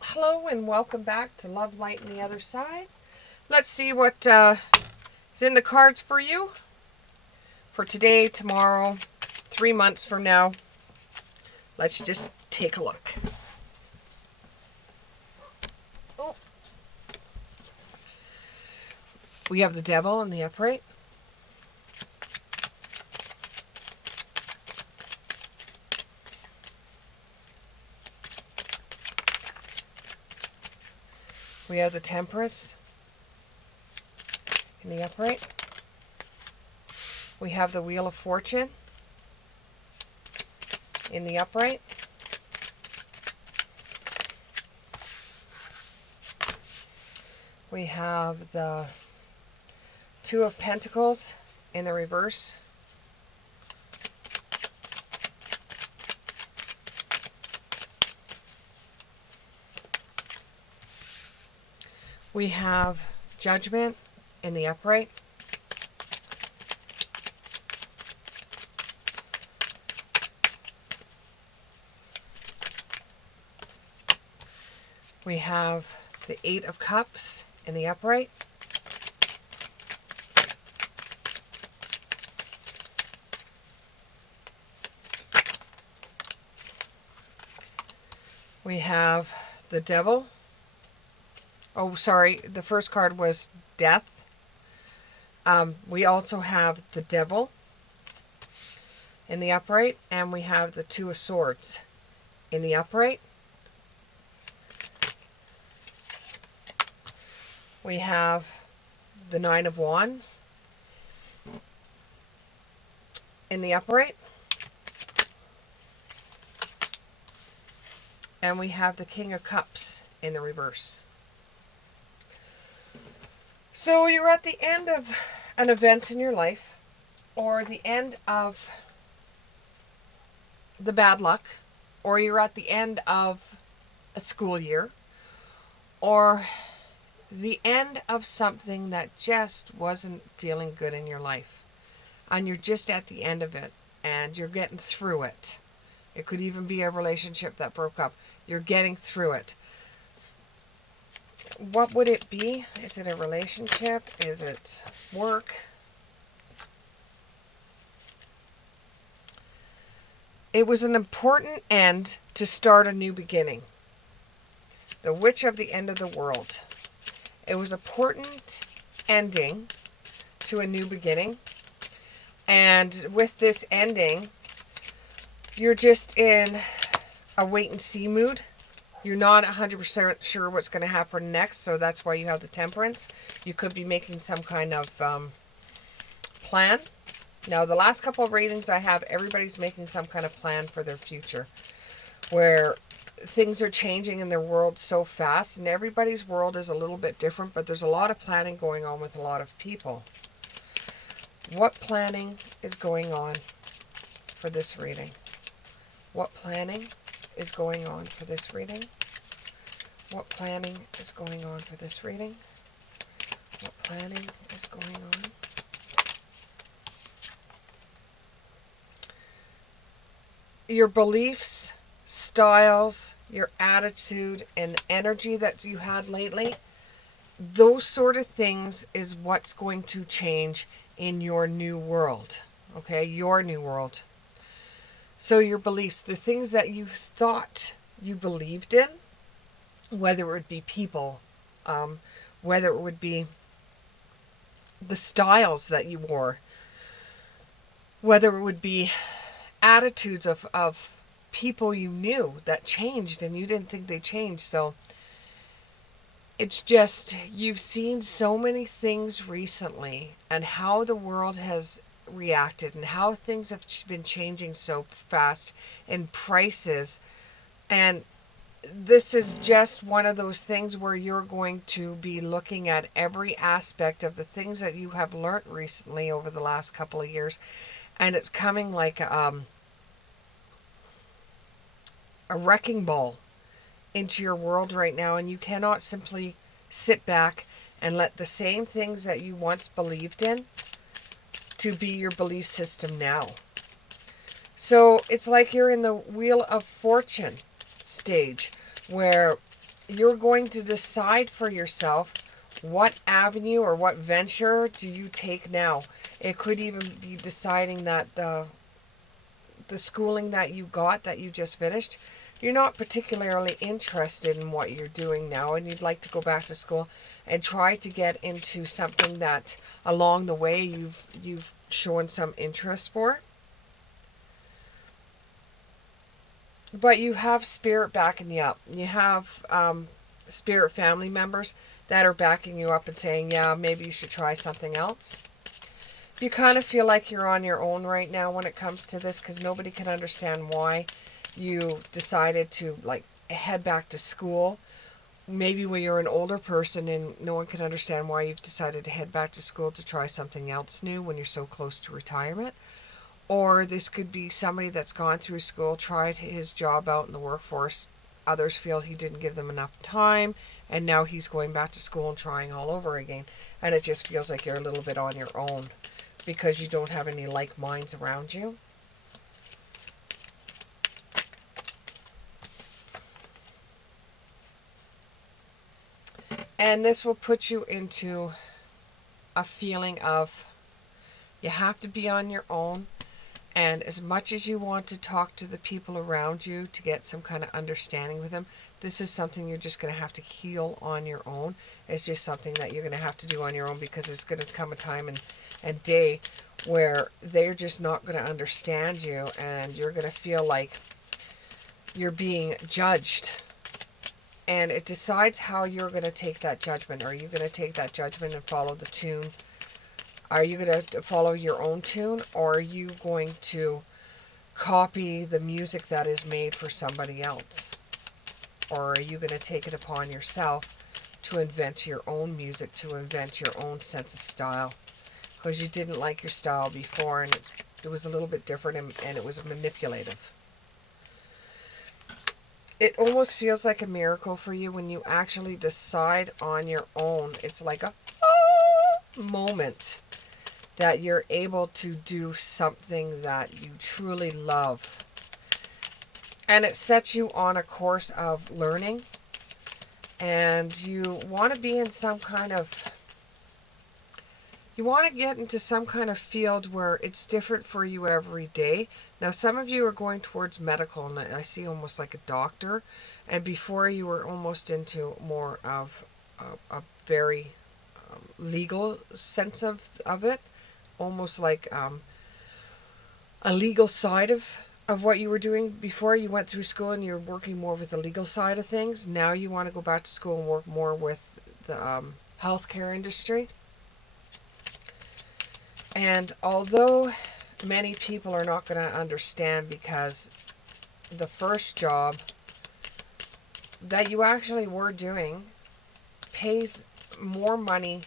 Hello and welcome back to Love, Light, and the Other Side. Let's see what is in the cards for you for today, tomorrow, 3 months from now. Let's just take a look. Oh. We have the Devil in the upright. We have the Temperance in the upright. We have the Wheel of Fortune in the upright. We have the Two of Pentacles in the reverse. We have Judgment in the upright. We have the Eight of Cups in the upright. We have the Devil. Oh, sorry, the first card was Death. We also have the Devil in the upright, and we have the Two of Swords in the upright. We have the Nine of Wands in the upright. And we have the King of Cups in the reverse. So you're at the end of an event in your life, or the end of the bad luck, or you're at the end of a school year, or the end of something that just wasn't feeling good in your life. And you're just at the end of it, and you're getting through it. It could even be a relationship that broke up. You're getting through it. What would it be? Is it a relationship? Is it work? It was an important end to start a new beginning. The Witch of the End of the World. It was an important ending to a new beginning. And with this ending, you're just in a wait and see mood. You're not 100% sure what's going to happen next, so that's why you have the Temperance. You could be making some kind of plan. Now, the last couple of readings I have, everybody's making some kind of plan for their future, where things are changing in their world so fast, and everybody's world is a little bit different, but there's a lot of planning going on with a lot of people. What planning is going on for this reading? What planning is going on for this reading? What planning is going on for this reading? What planning is going on? Your beliefs, styles, your attitude, and energy that you had lately, those sort of things is what's going to change in your new world. Okay, your new world. So your beliefs, the things that you thought you believed in, whether it would be people, whether it would be the styles that you wore, whether it would be attitudes of people you knew that changed and you didn't think they changed. So it's just, you've seen so many things recently and how the world has reacted and how things have been changing so fast in prices. And this is just one of those things where you're going to be looking at every aspect of the things that you have learned recently over the last couple of years. And it's coming like a wrecking ball into your world right now. And you cannot simply sit back and let the same things that you once believed in to be your belief system now. So it's like you're in the Wheel of Fortune stage, where you're going to decide for yourself what avenue or what venture do you take now. It could even be deciding that the schooling that you got, that you just finished, you're not particularly interested in what you're doing now, and you'd like to go back to school and try to get into something that along the way you've shown some interest for. But you have spirit backing you up. You have spirit family members that are backing you up and saying, yeah, maybe you should try something else. You kind of feel like you're on your own right now when it comes to this, because nobody can understand why you decided to like head back to school. Maybe when you're an older person and no one can understand why you've decided to head back to school to try something else new when you're so close to retirement. Or this could be somebody that's gone through school, tried his job out in the workforce. Others feel he didn't give them enough time, and now he's going back to school and trying all over again. And it just feels like you're a little bit on your own because you don't have any like minds around you. And this will put you into a feeling of you have to be on your own. And as much as you want to talk to the people around you to get some kind of understanding with them, this is something you're just going to have to heal on your own. It's just something that you're going to have to do on your own, because there's going to come a time and day where they're just not going to understand you, and you're going to feel like you're being judged. And it decides how you're going to take that judgment. Are you going to take that judgment and follow the tune? Are you going to follow your own tune, or are you going to copy the music that is made for somebody else? Or are you going to take it upon yourself to invent your own music, to invent your own sense of style? Because you didn't like your style before, and it was a little bit different, and it was manipulative. It almost feels like a miracle for you when you actually decide on your own. It's like a moment that you're able to do something that you truly love. And it sets you on a course of learning. And you want to be in some kind of, you want to get into some kind of field where it's different for you every day. Now, some of you are going towards medical, and I see almost like a doctor. And before, you were almost into more of a very legal sense of it. Almost like a legal side of what you were doing before. You went through school and you're working more with the legal side of things. Now you want to go back to school and work more with the healthcare industry. And although many people are not going to understand, because the first job that you actually were doing pays more money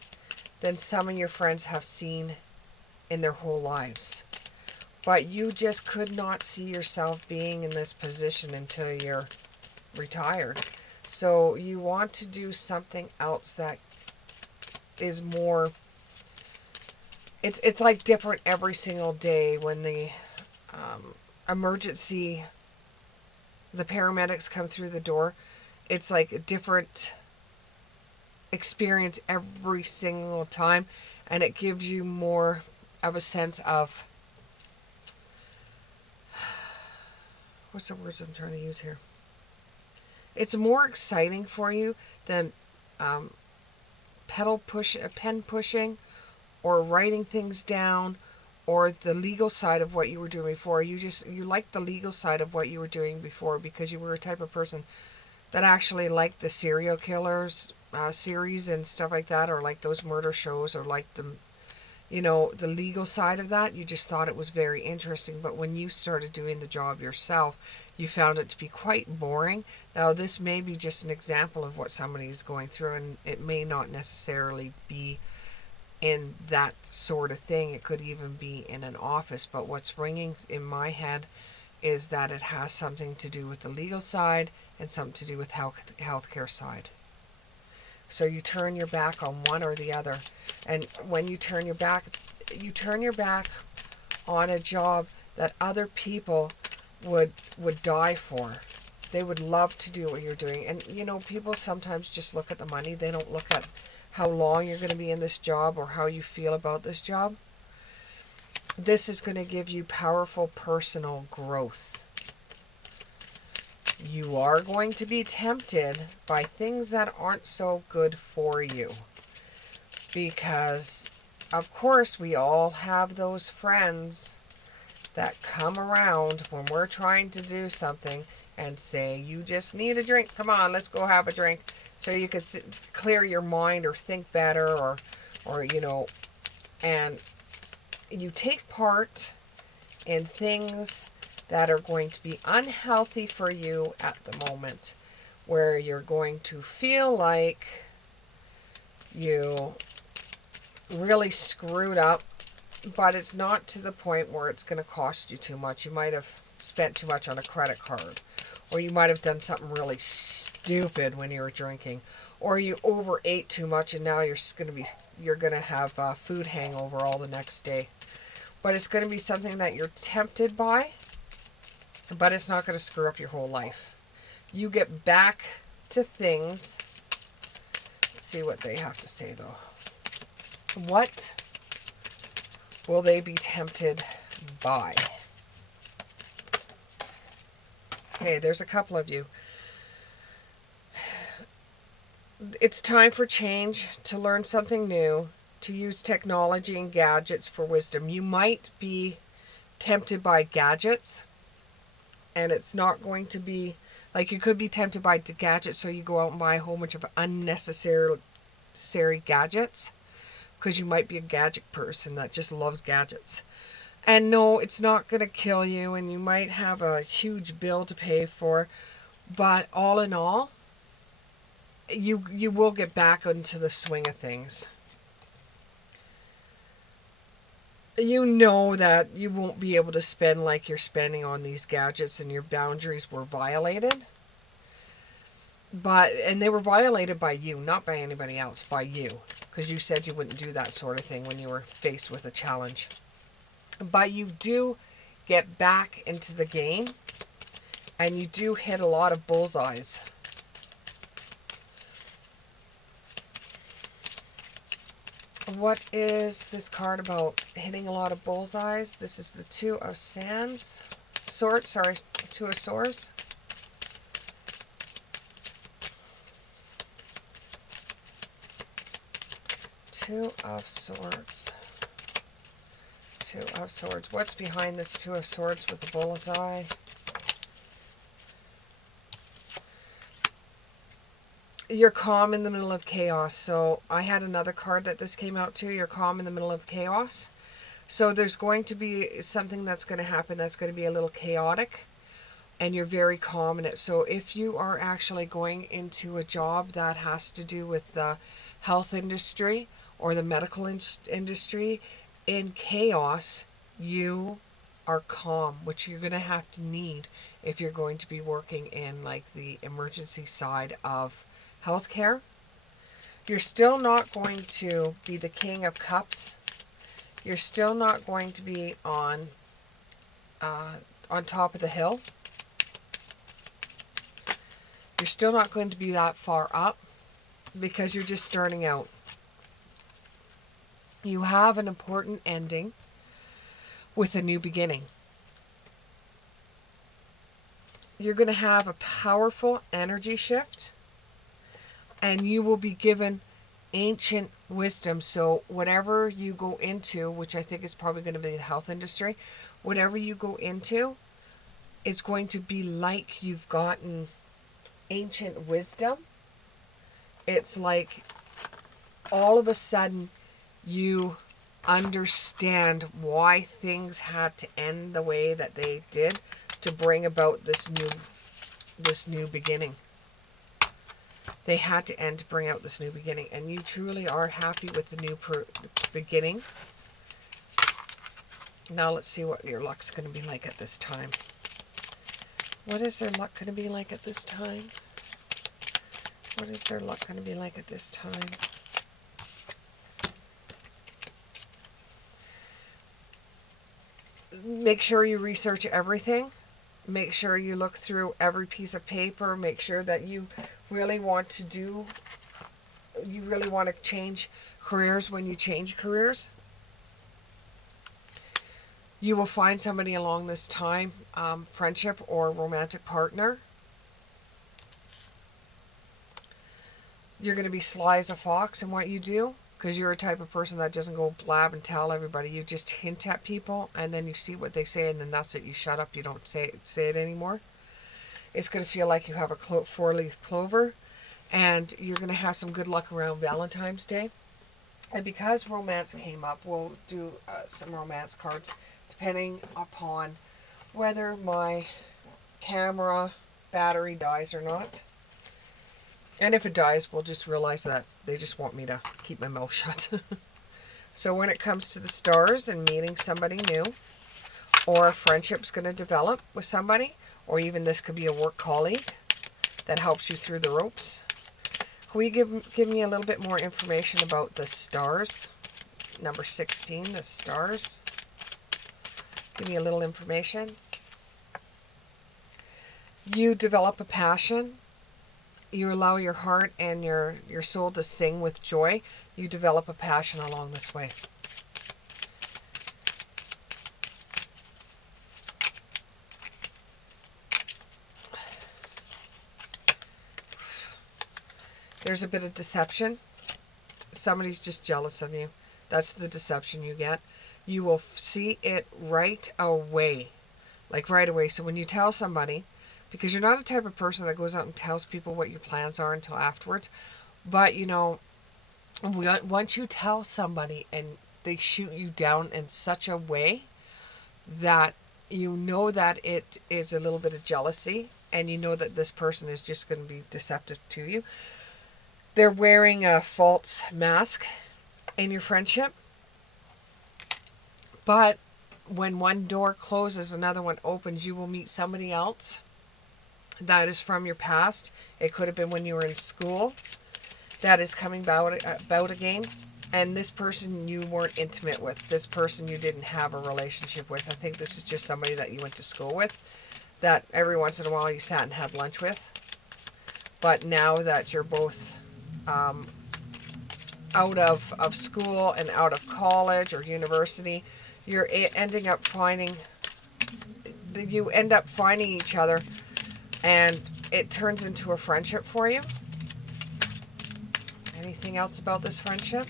than some of your friends have seen in their whole lives. But you just could not see yourself being in this position until you're retired. So you want to do something else that is more, it's like different every single day. When the emergency, the paramedics come through the door, it's like a different experience every single time, and it gives you more of a sense of, what's the words I'm trying to use here? It's more exciting for you than um, pen pushing, or writing things down, or the legal side of what you were doing before. You like the legal side of what you were doing before, because you were a type of person that actually liked the serial killers series and stuff like that, or like those murder shows, or like the legal side of that. You just thought it was very interesting. But when you started doing the job yourself, you found it to be quite boring. Now, this may be just an example of what somebody is going through, and it may not necessarily be in that sort of thing. It could even be in an office. But what's ringing in my head is that it has something to do with the legal side and something to do with healthcare side. So you turn your back on one or the other. And when you turn your back on a job that other people would die for. They would love to do what you're doing. And, you know, people sometimes just look at the money. They don't look at how long you're going to be in this job or how you feel about this job. This is going to give you powerful personal growth. You are going to be tempted by things that aren't so good for you. Because, of course, we all have those friends that come around when we're trying to do something and say, you just need a drink. Come on, let's go have a drink. So you could clear your mind or think better or, you know, and you take part in things that are going to be unhealthy for you at the moment, where you're going to feel like you really screwed up, but it's not to the point where it's going to cost you too much. You might have spent too much on a credit card, or you might have done something really stupid when you were drinking, or you overate too much and now you're going to have food hangover all the next day. But it's going to be something that you're tempted by, but it's not going to screw up your whole life. You get back to things. Let's see what they have to say though. What will they be tempted by? Okay, there's a couple of you. It's time for change, to learn something new, to use technology and gadgets for wisdom. You might be tempted by gadgets, and it's not going to be, like, you could be tempted by gadgets, so you go out and buy a whole bunch of unnecessary gadgets, because you might be a gadget person that just loves gadgets. And no, it's not going to kill you, and you might have a huge bill to pay for, but all in all, you will get back into the swing of things. You know that you won't be able to spend like you're spending on these gadgets, and your boundaries were violated. And they were violated by you, not by anybody else, by you. Because you said you wouldn't do that sort of thing when you were faced with a challenge. But you do get back into the game, and you do hit a lot of bullseyes. What is this card about? Hitting a lot of bullseyes. This is the Two of Swords. Two of Swords. Two of Swords. Two of Swords. What's behind this Two of Swords with the bullseye? You're calm in the middle of chaos. So I had another card that this came out to. You're calm in the middle of chaos. So there's going to be something that's going to happen that's going to be a little chaotic, and you're very calm in it. So if you are actually going into a job that has to do with the health industry or the medical industry, in chaos, you are calm, which you're going to have to need if you're going to be working in like the emergency side of healthcare. You're still not going to be the King of Cups. You're still not going to be on top of the hill. You're still not going to be that far up because you're just starting out. You have an important ending with a new beginning. You're going to have a powerful energy shift, and you will be given ancient wisdom. So whatever you go into, which I think is probably going to be the health industry, whatever you go into, it's going to be like you've gotten ancient wisdom. It's like all of a sudden you understand why things had to end the way that they did to bring about this new beginning. They had to end to bring out this new beginning, and you truly are happy with the new beginning. Now let's see what your luck's going to be like at this time. What is their luck going to be like at this time? What is their luck going to be like at this time? Make sure you research everything. Make sure you look through every piece of paper. Make sure that you really want to change careers when you change careers. You will find somebody along this time, friendship or romantic partner. You're going to be sly as a fox in what you do, because you're a type of person that doesn't go blab and tell everybody. You just hint at people, and then you see what they say, and then that's it. You shut up. You don't say it anymore. It's going to feel like you have a four-leaf clover, and you're going to have some good luck around Valentine's Day. And because romance came up, we'll do some romance cards, depending upon whether my camera battery dies or not. And if it dies, we'll just realize that they just want me to keep my mouth shut. So when it comes to the stars and meeting somebody new, or a friendship's going to develop with somebody, or even this could be a work colleague that helps you through the ropes. Can we give me a little bit more information about the stars? Number 16, the stars. Give me a little information. You develop a passion. You allow your heart and your soul to sing with joy. You develop a passion along this way. There's a bit of deception. Somebody's just jealous of you. That's the deception you get. You will see it right away. Like right away. So when you tell somebody, because you're not a type of person that goes out and tells people what your plans are until afterwards. But, you know, once you tell somebody and they shoot you down in such a way that you know that it is a little bit of jealousy, and you know that this person is just going to be deceptive to you. They're wearing a false mask in your friendship. But when one door closes, another one opens. You will meet somebody else that is from your past. It could have been when you were in school. That is coming about again. And this person you weren't intimate with. This person you didn't have a relationship with. I think this is just somebody that you went to school with, that every once in a while you sat and had lunch with. But now that you're both out of school and out of college or university, you're ending up finding, you end up finding each other, and it turns into a friendship for you. Anything else about this friendship?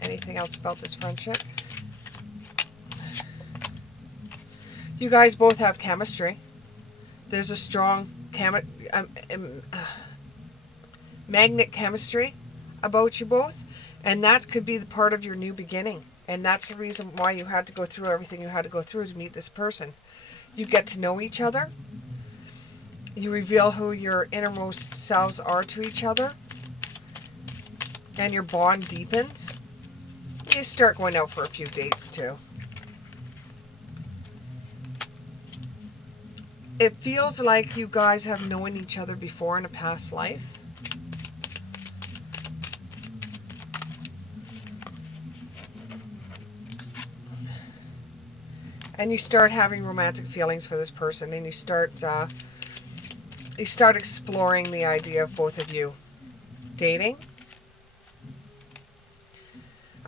Anything else about this friendship? You guys both have chemistry. There's a strong magnet chemistry about you both, and that could be the part of your new beginning. And that's the reason why you had to go through everything you had to go through to meet this person. You get to know each other. You reveal who your innermost selves are to each other, and your bond deepens. You start going out for a few dates too. It feels like you guys have known each other before in a past life. And you start having romantic feelings for this person, and you start exploring the idea of both of you dating.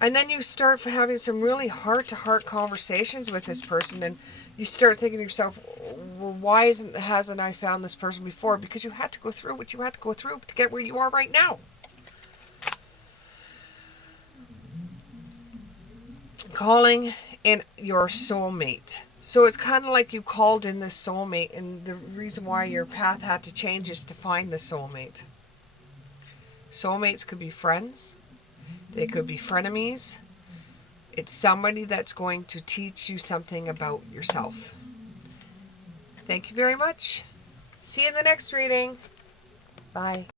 And then you start having some really heart-to-heart conversations with this person, and you start thinking to yourself, well, why hasn't I found this person before? Because you had to go through what you had to go through to get where you are right now. Calling in your soulmate. So it's kind of like you called in this soulmate, and the reason why your path had to change is to find the soulmate. Soulmates could be friends. They could be frenemies. It's somebody that's going to teach you something about yourself. Thank you very much. See you in the next reading. Bye.